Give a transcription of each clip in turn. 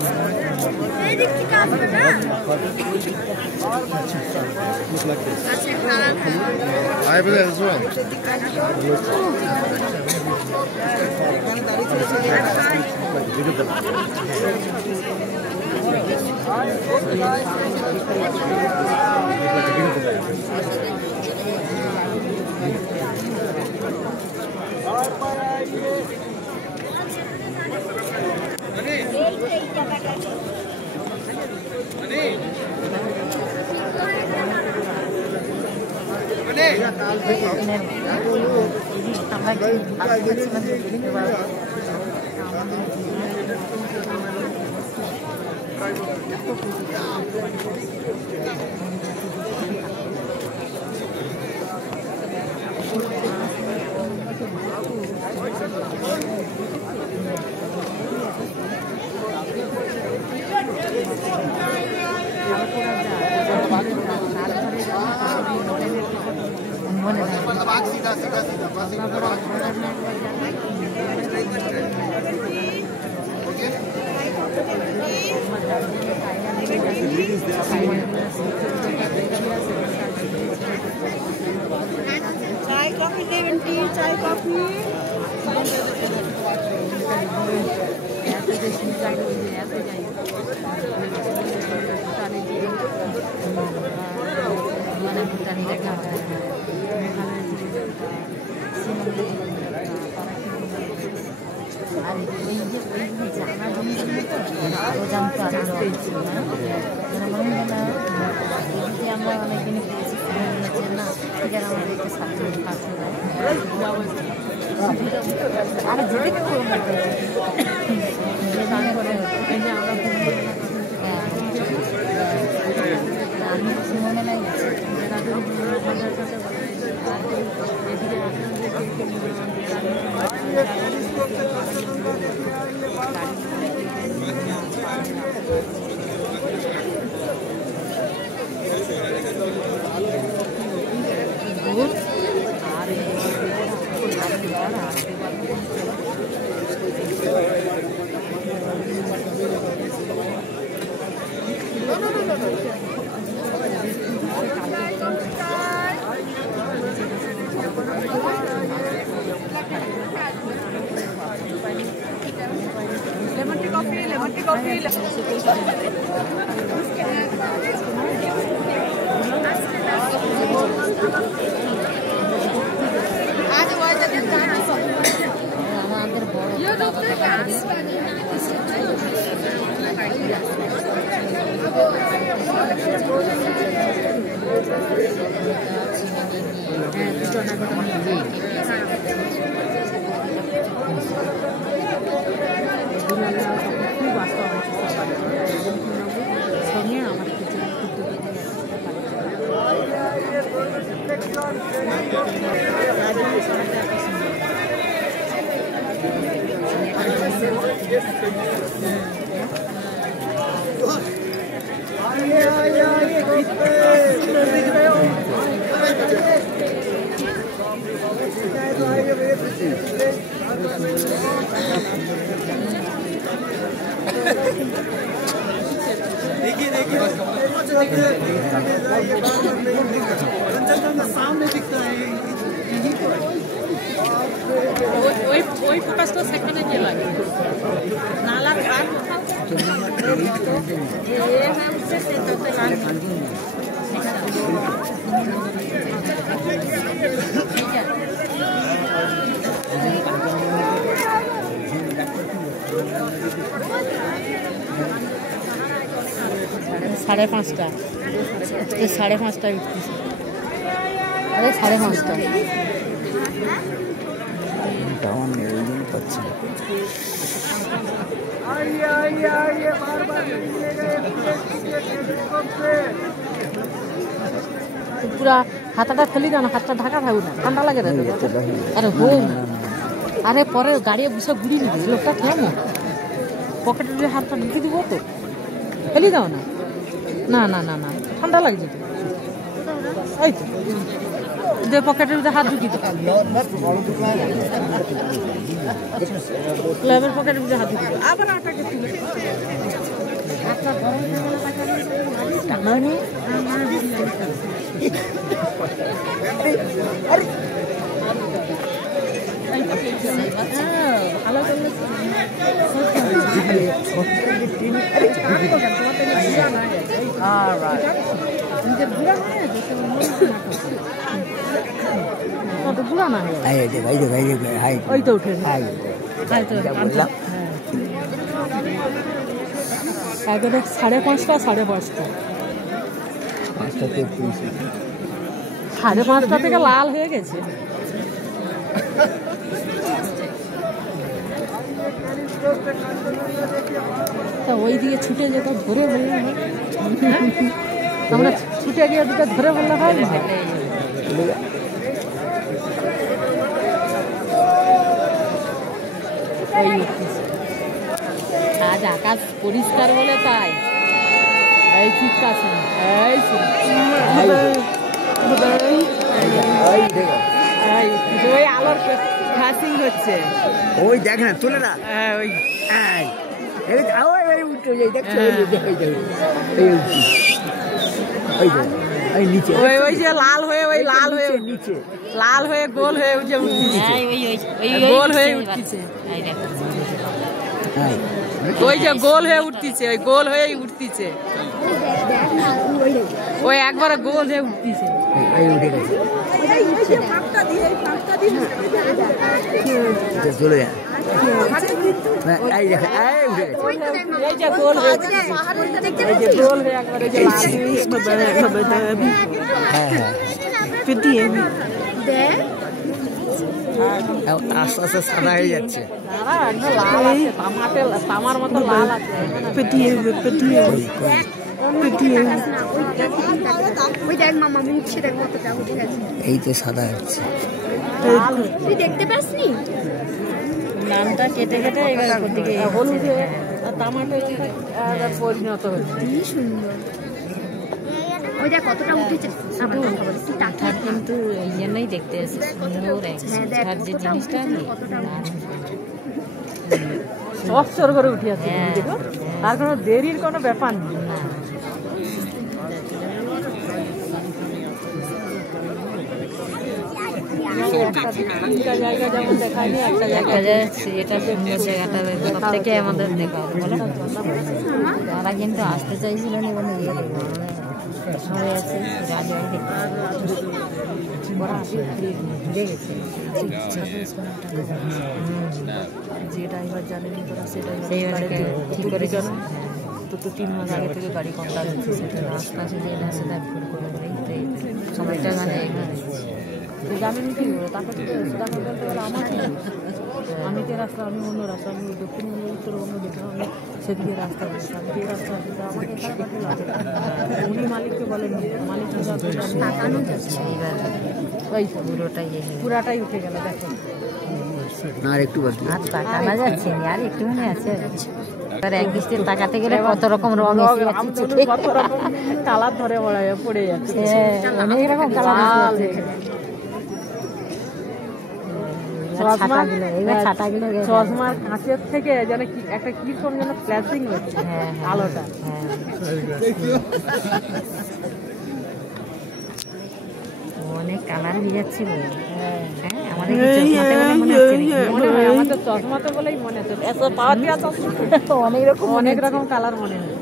I have that as well. चाय coffee lemon tea चाय coffee lemon tea coffee सामने दिखता है ওই ফোকাসটা সেখানে গিয়ে লাগে নালা কাট साढ़े 5टा 5:30 उठती अरे 5:30 पूरा हाथटा फेली जाना हाथटा ढाका थाकू ना ठंडा लगे अरे हो अरे पर गाड़ी बस गुड़ी नहीं लोकटा केम पकेटे हाथ ढुकी দিব तो फेली जाओ ना ना ना ना ना ठंडा लगे दे पकेटे हाथ ढुकी दो क्लेवर पकेटे हाथ ढुकी आবার আটাকে তুলে টাঙানি ভালো করলে বুড়া না ওই তো উঠে 5:30 5:30 থেকে লাল হয়ে গেছে। তা ওই দিকে ছুটে যেত ধরে বললে আমরা ছুটে গিয়ে ওদিকে ধরে বললে হয় না। আজ আকাশ পরিষ্কার বলে তাই এই চিৎকার শুনে ওই আলোর ফ্লাশিং হচ্ছে ওই দেখ না তুলে না ওই যে লাল হয়ে ওই লাল হয়ে নিচে লাল হয়ে গোল হয়ে উঠে গোল হয়ে উঠতেছে ওই যে গোল হয়ে উঠতেছে ওই গোল হয়েই উঠতেছে ওই একবার গোল হয়ে উঠতেছে চলে যায় আস্তে আস্তে সাদা হয়ে যাচ্ছে তামার মতো লাল আছে এই তো সাদা হচ্ছে দেখতে পাসনি নামটা কেটে কেটে এবার দিকে হলুদে তামাটা পরিণত হচ্ছে কি সুন্দর ওই দেখ কতটা উঠেছে কিন্তু এই জন্যই দেখতে আসে সুন্দর যে জিনিসটা চচ্চর করে উঠে আছে আর কোনো দেরির কোনো ব্যাপার নেই একটা জায়গা যেমন দেখায়নি একটা জায়গা এটা সুন্দর জায়গাটা সব থেকে আমাদের দেখা বলো তারা কিন্তু আসতে চাইছিল না কোনো ইয়ে হয়ে আছে রাজবাড়ি দেখতে যেটা এবার জানেনি তোরা সেটাই ঠিক করে জানো তো 3 মাস আগে থেকে গাড়ি কন্ট্যাক্ট হচ্ছে সেটা রাস্তা আছে যে রাস্তা ভুল করে সময়টা গানে জানেন কি তাকে আমি তো রাস্তা আমি অন্য রাস্তা আমি দক্ষিণ উত্তর অন্য দিকে আমি সেদিকে রাস্তা বলছি আমি এই রাস্তা আমাকে উনি মালিককে বলেন মালিক তাকানো যাচ্ছে ওই পুরাটাই উঠে গেল দেখো আর একটু বাকি আর তাকানো যাচ্ছে আর একটু মনে আছে আর এক দৃষ্টিতে তাকাতে গেলে কত রকম রং কত রকম কালার ধরে পড়ে যাচ্ছে অনেক রকম কালার চশমার কাঁচের থেকে যেন একটা কিরকম যেন ফ্ল্যাশিং হচ্ছে আলোটা অনেক কালার হয়ে যাচ্ছে আমাদের চশমাতে বলেই মনে হচ্ছে অনেক রকম কালার মনে হচ্ছে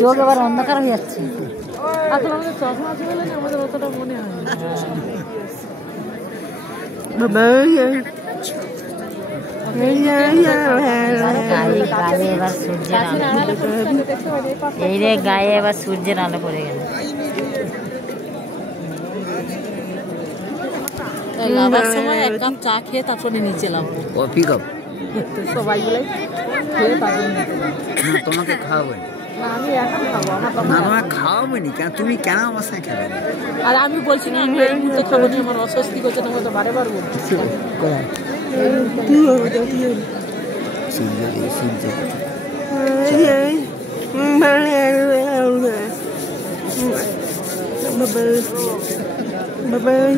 চোখ এবার অন্ধকার হয়ে যাচ্ছে আসলে আমাদের চশমা আছে বলে আমাদের অতটা মনে হয় গায়ে এবার সূর্যের আলো এই রে গায়ে এবার সূর্যের আলো পড়ে গেল লাভার সময় এক কাপ চা খেয়ে তারপরে নিচে নামবো কফি কাপ সবাই মিলে খেয়ে তারপরে তোমাকে খাওয়াবেন আমি এখন খাবো আমার না তোমার খাওয়াবো নি কেন, তুমি কেন আমার সাথে খেলো? আর আমি বলছি না আমি এই মুহূর্তে খাবো না, আমার অস্বস্তি করছে, তোমাকে তো বারে বার বলছি। কোথায়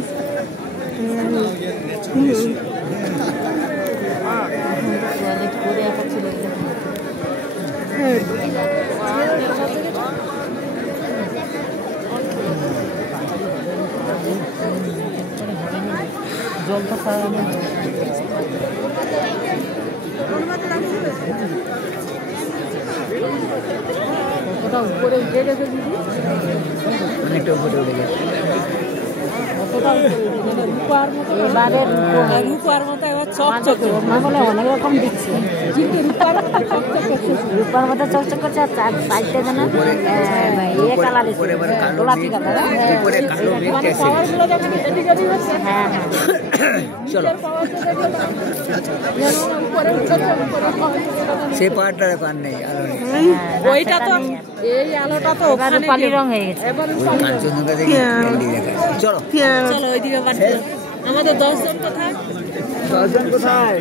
টয়লেট করে একা চলে গেল। জলটা খাওয়া কতটা উপরে উঠে গেছে দিদি, অনেকটা উপরে উঠে গেছে। কতটা উপরে উঠে গেছে, রূপার মতো, এবারে রূপার মতো এবার চকচকে না বলে অনেক রকম দিচ্ছে, কিন্তু রূপার মতো চকচকে, রূপার মতো চকচক করছে। আর চার সাইডটা যেন ইয়ে কালার উপরে এবার কালো গোলাপি মেঘ, কালার। উপরে কালো মেঘ মানে এসে পাওয়ারগুলো যখন এদিক ওদিক হচ্ছে, হ্যাঁ হ্যাঁ চলো উপরে উঠছে, উপরে সে পাহাড়টা দেখো আর নেই, আলো নেই। ওইটা তো এই আলোটা তো এবার ওখানে রূপালি রং হয়ে গেছে। এবার ওই কাঞ্চনজঙ্ঘা দেখি ভেন্ডি দেখা যাচ্ছে। চলো চলো ওইদিকে বাড়ি, আমাদের 10 জন কোথায়? 10 জন কোথায়?